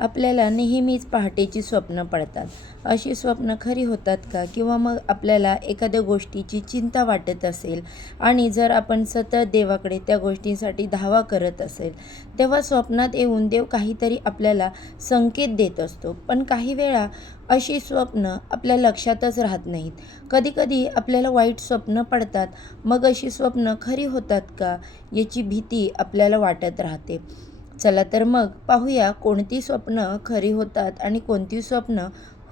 आपल्याला नेहमीच पहाटेची स्वप्न पडतात. अशी स्वप्न खरी होतात का? किंवा मग आपल्याला एखाद्या गोष्टीची चिंता वाटत असेल आणि जर आपण सतत देवाकडे त्या गोष्टींसाठी धावा करत असेल तेव्हा स्वप्नात येऊन देव काहीतरी आपल्याला संकेत देत असतो. पण काही वेळा अशी स्वप्न आपल्या लक्षातच राहत नाहीत. कधीकधी आपल्याला वाईट स्वप्न पडतात. मग अशी स्वप्न खरी होतात का? याची भीती आपल्याला वाटत राहते. चला तर मग पाहूया कोणती स्वप्न खरी होतात आणि कोणती स्वप्न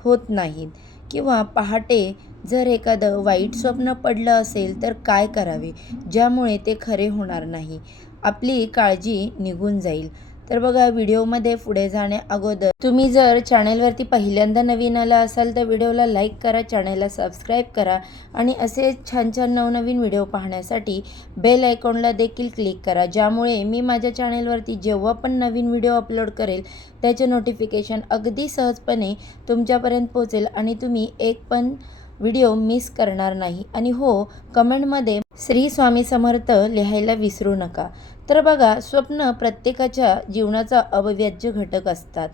होत नाहीत. किंवा पहाटे जर एखादं वाईट स्वप्न पडलं असेल तर काय करावे? ज्यामुळे ते खरे होणार नाही. आपली काळजी निघून जाईल. तर बघा व्हिडिओमध्ये पुढे जाण्या अगोदर तुम्ही जर चॅनेलवरती पहिल्यांदा नवीन आला असाल तर व्हिडिओला लाईक करा चॅनेलला सबस्क्राईब करा आणि असे छान छान नवनवीन व्हिडिओ पाहण्यासाठी बेल आयकॉनला देखील क्लिक करा ज्यामुळे मी माझ्या चॅनेलवरती जेव्हा पण नवीन व्हिडिओ अपलोड करेल त्याचे नोटिफिकेशन अगदी सहजपणे तुमच्यापर्यंत पोहोचेल आणि तुम्ही एक पण व्हिडिओ मिस करणार नाही. आणि हो कमेंटमध्ये श्री स्वामी समर्थ लिहायला विसरू नका. तर बघा स्वप्न प्रत्येकाच्या जीवनाचा अविभाज्य घटक असतात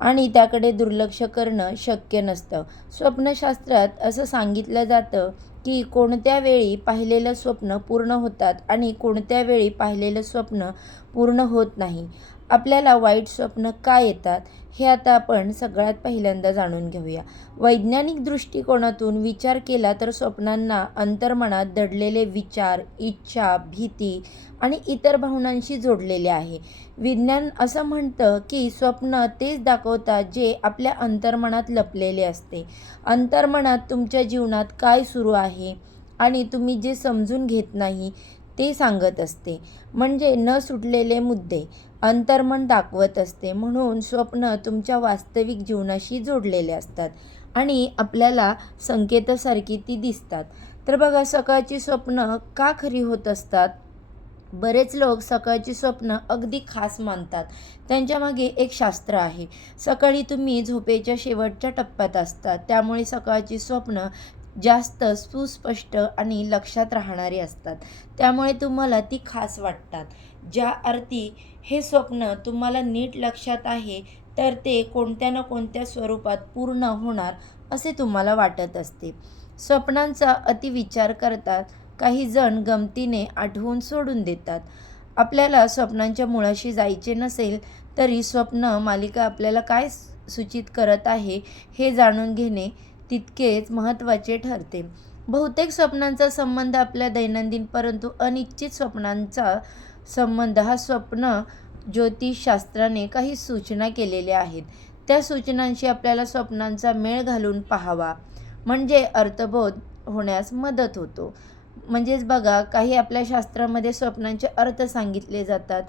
आणि त्याकडे दुर्लक्ष करणं शक्य नसतं. स्वप्नशास्त्रात असं सांगितलं जातं की कोणत्या वेळी पाहिलेलं स्वप्न पूर्ण होतात आणि कोणत्या वेळी पाहिलेलं स्वप्न पूर्ण होत नाही. आपल्याला वाईट स्वप्न का येतात हे आता आपण सगळ्यात पहिल्यांदा जाणून घेऊया. वैज्ञानिक दृष्टिकोनातून विचार केला तर स्वप्नांना अंतर्मनात दडलेले विचार इच्छा भीती आणि इतर भावनांशी जोडलेले आहे. विज्ञान असं म्हणतं की स्वप्न तेच दाखवतात जे आपल्या अंतर्मनात लपलेले असते. अंतर्मनात तुमच्या जीवनात काय सुरू आहे आणि तुम्ही जे समजून घेत नाही ते सांगत असते. म्हणजे न सुटलेले मुद्दे. अंतर्मन दाखवत असते. म्हणून स्वप्न तुमच्या वास्तविक जीवनाशी जोडलेले असतात आणि आपल्याला संकेतासारखी ती दिसतात. तर बघा सकाळची स्वप्न का खरी होत असतात? बरेच लोक सकाळची स्वप्न अगदी खास मानतात. त्यांच्यामागे एक शास्त्र आहे. सकाळी तुम्ही झोपेच्या शेवटच्या टप्प्यात असतात त्यामुळे सकाळची स्वप्न जास्त सुस्पष्ट आणि लक्षात राहणारी असतात. त्यामुळे तुम्हाला ती खास वाटतात. ज्या अर्थी हे स्वप्न तुम्हाला नीट लक्षात आहे तर ते कोणत्या ना कोणत्या स्वरूपात पूर्ण होणार असे तुम्हाला वाटत असते. स्वप्नांचा अतिविचार करतात काही जण गमतीने आठवून सोडून देतात. आपल्याला स्वप्नांच्या मुळाशी जायचे नसेल तरी स्वप्न मालिका आपल्याला काय सूचित करत आहे हे जाणून घेणे तितकेच महत्त्वाचे ठरते. बहुतेक स्वप्नांचा संबंध आपल्या दैनंदिन परंतु अनिश्चित स्वप्नांचा संबंध हा स्वप्न ज्योतिषशास्त्राने काही सूचना केलेल्या आहेत. त्या सूचनांशी आपल्याला स्वप्नांचा मेळ घालून पाहावा. म्हणजे अर्थबोध होण्यास मदत होतो. म्हणजेच बघा काही आपल्या शास्त्रामध्ये स्वप्नांचे अर्थ सांगितले जातात.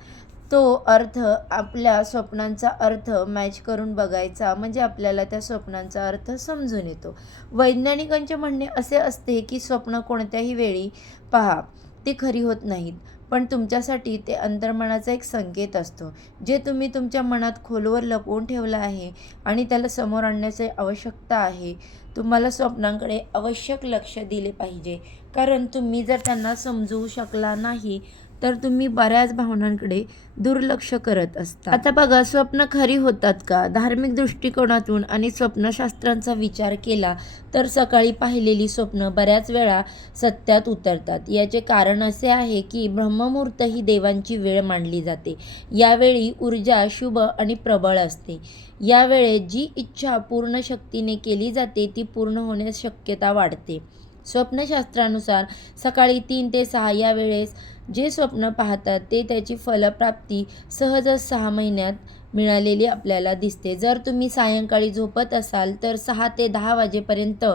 तो अर्थ आपल्या स्वप्नांचा अर्थ मॅच करून बघायचा. म्हणजे आपल्याला त्या स्वप्नांचा अर्थ समजून येतो. वैज्ञानिकांचे म्हणणे असे असते की स्वप्न कोणत्याही वेळी पहा ती खरी होत नाहीत. पण तुमच्यासाठी ते अंतर्मनाचा एक संकेत असतो जे तुम्ही तुमच्या मनात खोलवर लपवून ठेवलं आहे आणि त्याला समोर आणण्याची आवश्यकता आहे तुम्हाला स्वप्नांकडे आवश्यक लक्ष दिले पाहिजे. कारण तुम्ही जर त्यांना समजवू शकला नाही तर तुम्ही बऱ्याच भावनांकडे दुर्लक्ष करत असता. आता बघा स्वप्न खरी होतात का? धार्मिक दृष्टिकोनातून आणि स्वप्नशास्त्रांचा विचार केला तर सकाळी पाहिलेली स्वप्न बऱ्याच वेळा सत्यात उतरतात. याचे कारण असे आहे की ब्रह्ममुहूर्त ही देवांची वेळ मानली जाते. यावेळी ऊर्जा शुभ आणि प्रबळ असते. यावेळेत जी इच्छा पूर्ण शक्तीने केली जाते ती पूर्ण होण्यास शक्यता वाढते. स्वप्नशास्त्रानुसार सकाळी तीन ते सहा या वेळेस जे स्वप्न पाहतात ते त्याची फलप्राप्ती सहजच सहा महिन्यात मिळालेली आपल्याला दिसते. जर तुम्ही सायंकाळी झोपत असाल तर सहा ते दहा वाजेपर्यंत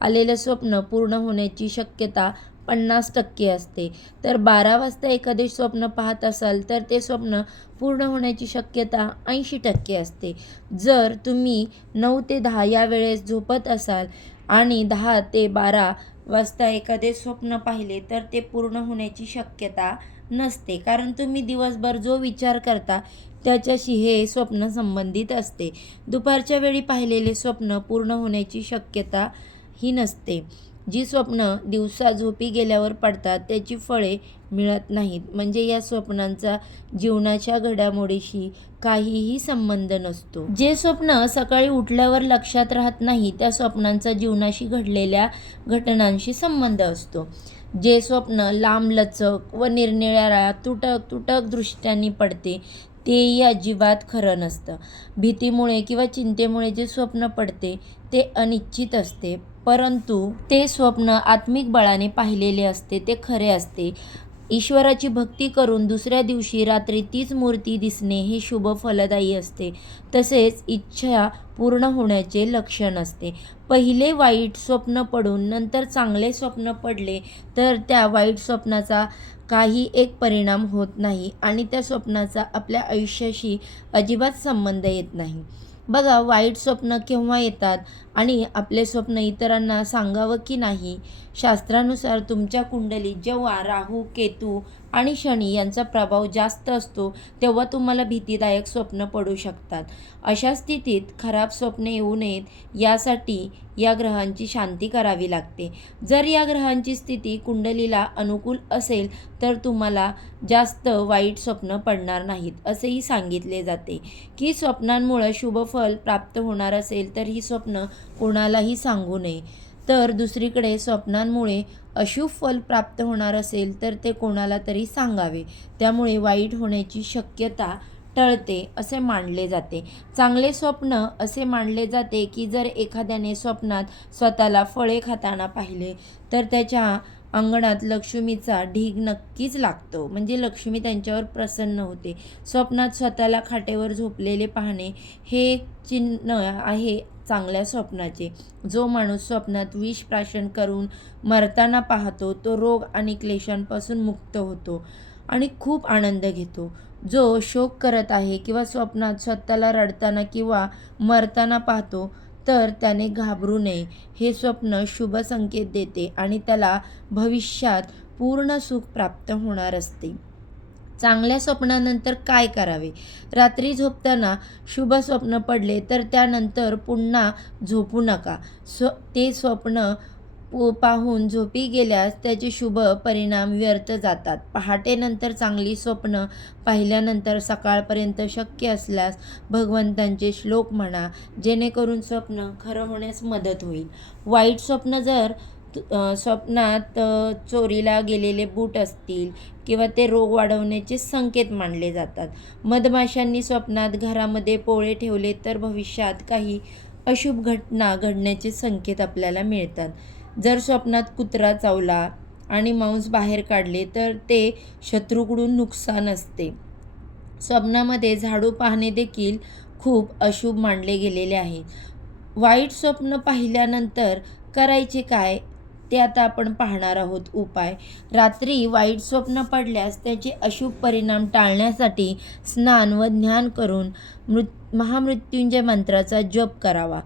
आलेलं स्वप्न पूर्ण होण्याची शक्यता पन्नास टक्के असते. तर बारा वाजता एखादे स्वप्न पाहत असाल तर ते स्वप्न पूर्ण होण्याची शक्यता ऐंशी टक्के असते. जर तुम्ही नऊ ते दहा या वेळेस झोपत असाल आणि दहा ते बारा वाजता एखादे स्वप्न पाहिले तर ते पूर्ण होण्याची शक्यता नसते. कारण तुम्ही दिवसभर जो विचार करता त्याच्याशी हे स्वप्न संबंधित असते. दुपारच्या वेळी पाहिलेले स्वप्न पूर्ण होण्याची शक्यता ही नसते. जी स्वप्न दिवसा झोपी गेल्यावर पडतात त्याची फळे मिळत नाहीत. म्हणजे या स्वप्नांचा जीवनाच्या घडामोडीशी काहीही संबंध नसतो. जे स्वप्न सकाळी उठल्यावर लक्षात राहत नाही त्या स्वप्नांचा जीवनाशी घडलेल्या घटनांशी संबंध असतो. जे स्वप्न लांबलचक व निरनिराळ्या तुटक तुटक दृष्ट्यांनी पडते तेही अजिबात खरं नसतं. भीतीमुळे किंवा चिंतेमुळे जे स्वप्न पडते ते अनिश्चित असते. परंतु ते स्वप्न आत्मिक बळाने पाहिलेले असते ते खरे असते. ईश्वराची भक्ती करून दुसऱ्या दिवशी रात्री तीच मूर्ती दिसणे हे शुभ फलदायी असते. तसेच इच्छा पूर्ण होण्याचे लक्षण असते. पहिले वाईट स्वप्न पडून नंतर चांगले स्वप्न पडले तर त्या वाईट स्वप्नाचा काही एक परिणाम होत नाही आणि त्या स्वप्नाचा आपल्या आयुष्याशी अजिबात संबंध येत नाही. बघा वाईट स्वप्न केव्हा येतात आणि आपले स्वप्न इतरांना सांगावं की नाही? शास्त्रानुसार तुमच्या कुंडलीत जेव्हा राहू केतू आणि शनी यांचा प्रभाव जास्त असतो तेव्हा तुम्हाला भीतीदायक स्वप्न पडू शकतात. अशा स्थितीत खराब स्वप्ने येऊ नयेत यासाठी या ग्रहांची शांती करावी लागते. जर या ग्रहांची स्थिती कुंडलीला अनुकूल असेल तर तुम्हाला जास्त वाईट स्वप्न पडणार नाहीत असेही सांगितले जाते. की स्वप्नांमुळं शुभफल प्राप्त होणार असेल तर ही स्वप्न कोणालाही सांगू नये. तर दुसरीकडे स्वप्नांमुळे अशुभ फल प्राप्त होणार असेल तर ते कोणाला तरी सांगावे. त्यामुळे वाईट होण्याची शक्यता टळते असे मानले जाते. चांगले स्वप्न असे मानले जाते की जर एखाद्याने स्वप्नात स्वतःला फळे खाताना पाहिले तर त्याच्या अंगणात लक्ष्मीचा ढीग नक्कीच लागतो. म्हणजे लक्ष्मी त्यांच्यावर प्रसन्न होते. स्वप्नात स्वतःला खाटेवर झोपलेले पाहणे हे एक चिन्ह आहे चांगल्या स्वप्नाचे. जो माणूस स्वप्नात विष प्राशन करून मरताना पाहतो तो रोग आणि क्लेशांपासून मुक्त होतो आणि खूप आनंद घेतो. जो शोक करत आहे किंवा स्वप्नात स्वतःला रडताना किंवा मरताना पाहतो तर त्याने घाबरू नये. हे स्वप्न शुभ संकेत देते आणि त्याला भविष्यात पूर्ण सुख प्राप्त होणार असते. चांगल्या स्वप्नानंतर काय करावे? रात्री झोपताना शुभ स्वप्न पडले तर त्यानंतर पुन्हा झोपू नका. स्व ते स्वप्न पाहून झोपी गेल्यास त्याचे शुभ परिणाम व्यर्थ जातात. पहाटेनंतर चांगली स्वप्न पाहिल्यानंतर सकाळपर्यंत शक्य असल्यास भगवंतांचे श्लोक म्हणा जेणेकरून स्वप्न खरं होण्यास मदत होईल. वाईट स्वप्न जर स्वप्नात चोरीला गेलेले बूट असतील किंवा ते रोग वाढवण्याचे संकेत मानले जातात. मधमाशांनी स्वप्नात घरामध्ये पोळे ठेवले तर भविष्यात काही अशुभ घटना घडण्याचे संकेत आपल्याला मिळतात. जर स्वप्नात कुत्रा चावला आणि मांस बाहेर काढले तर ते शत्रूकडून नुकसान असते. स्वप्नामध्ये झाडू पाहणे देखील खूप अशुभ मानले गेलेले आहे. वाईट स्वप्न पाहिल्यानंतर करायचे काय? ते आता आपण पाहणार आहोत उपाय. रात्री वाईट स्वप्न पडल्यास त्याचे अशुभ परिणाम टाळण्यासाठी स्नान व ध्यान करून मृत महामृत्युंजय मंत्राचा जप करावा.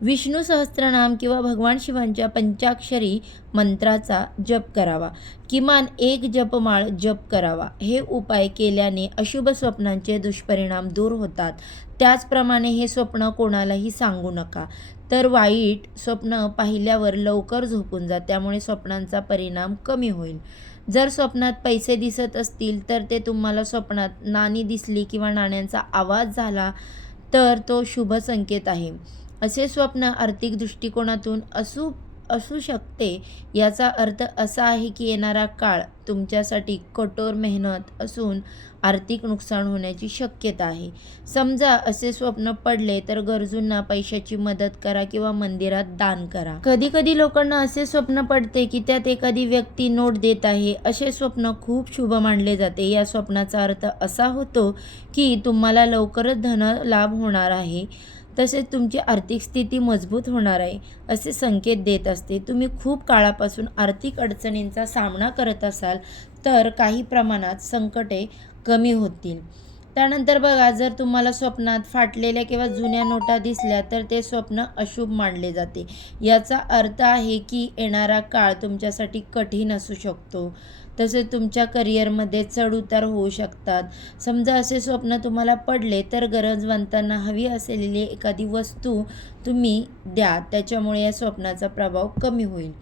विष्णू सहस्त्रनाम किंवा भगवान शिवांच्या पंचाक्षरी मंत्राचा जप करावा. किमान एक जपमाळ जप करावा. हे उपाय केल्याने अशुभ स्वप्नांचे दुष्परिणाम दूर होतात. त्याचप्रमाणे हे स्वप्न कोणालाही सांगू नका. तर वाईट स्वप्न पाहिल्यावर लवकर झोपून जा त्यामुळे स्वप्नांचा परिणाम कमी होईल. जर स्वप्नात पैसे दिसत असतील तर ते तुम्हाला स्वप्नात नाणी दिसली किंवा नाण्यांचा आवाज झाला तर तो शुभ संकेत आहे. असे स्वप्न आर्थिक दृष्टिकोनातून असूप असू शकते. याचा अर्थ असा आहे की येणारा काळ तुमच्यासाठी कठोर मेहनत असून आर्थिक नुकसान होण्याची शक्यता आहे. समजा असे स्वप्न पडले तर गरजूंना पैशाची मदत करा किंवा मंदिरात दान करा. कधी कधी लोकांना असे स्वप्न पडते की त्यात एखादी व्यक्ती नोट देत आहे. असे स्वप्न खूप शुभ मानले जाते. या स्वप्नाचा अर्थ असा होतो की तुम्हाला लवकरच धन लाभ होणार आहे. तसेच तुमची आर्थिक स्थिती मजबूत होणार आहे असे संकेत देत असते. तुम्ही खूप काळापासून आर्थिक अडचणींचा सामना करत असाल तर काही प्रमाणात संकटे कमी होतील. त्यानंतर बघा जर तुम्हाला स्वप्नात फाटलेल्या किंवा जुन्या नोटा दिसल्या तर ते स्वप्न अशुभ मानले जाते. याचा अर्थ आहे की येणारा काळ तुमच्यासाठी कठीण असू शकतो. तसेच तुमच्या करिअरमध्ये चढउतार होऊ शकतात. समजा असे स्वप्न तुम्हाला पडले तर गरजवंतांना हवी असलेली एखादी वस्तू तुम्ही द्या. त्याच्यामुळे या स्वप्नाचा प्रभाव कमी होईल.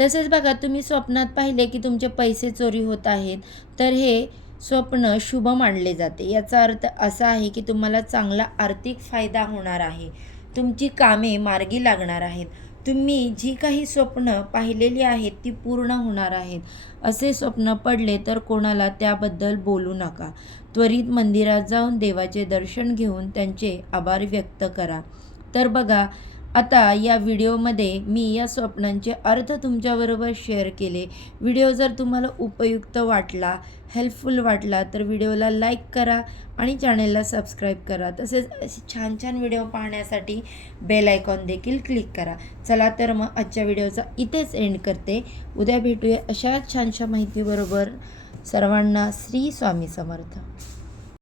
तसेच बघा तुम्ही स्वप्नात पाहिले की तुमचे पैसे चोरी होत आहेत तर हे स्वप्न शुभ मानले जाते. याचा अर्थ असा आहे की तुम्हाला चांगला आर्थिक फायदा होणार आहे. तुमची कामे मार्गी लागणार आहेत. तुम्ही जी काही स्वप्न पाहिलेली आहेत ती पूर्ण होणार आहेत. असे स्वप्न पडले तर कोणाला त्याबद्दल बोलू नका. त्वरित मंदिरात जाऊन देवाचे दर्शन घेऊन त्यांचे आभार व्यक्त करा. तर बघा आता या व्हिडिओमध्ये मी या स्वप्नांचे अर्थ तुमच्याबरोबर शेअर केले. व्हिडिओ जर तुम्हाला उपयुक्त वाटला हेल्पफुल वाटला तर व्हिडिओला लाईक करा आणि चॅनलला सबस्क्राईब करा. तसेच असे छान छान व्हिडिओ पाहण्यासाठी बेल आयकॉन देखील क्लिक करा. चला तर मग आजच्या व्हिडिओचा इथेच एंड करते. उद्या भेटूया अशाच छानशा माहितीबरोबर. सर्वांना श्री स्वामी समर्थ.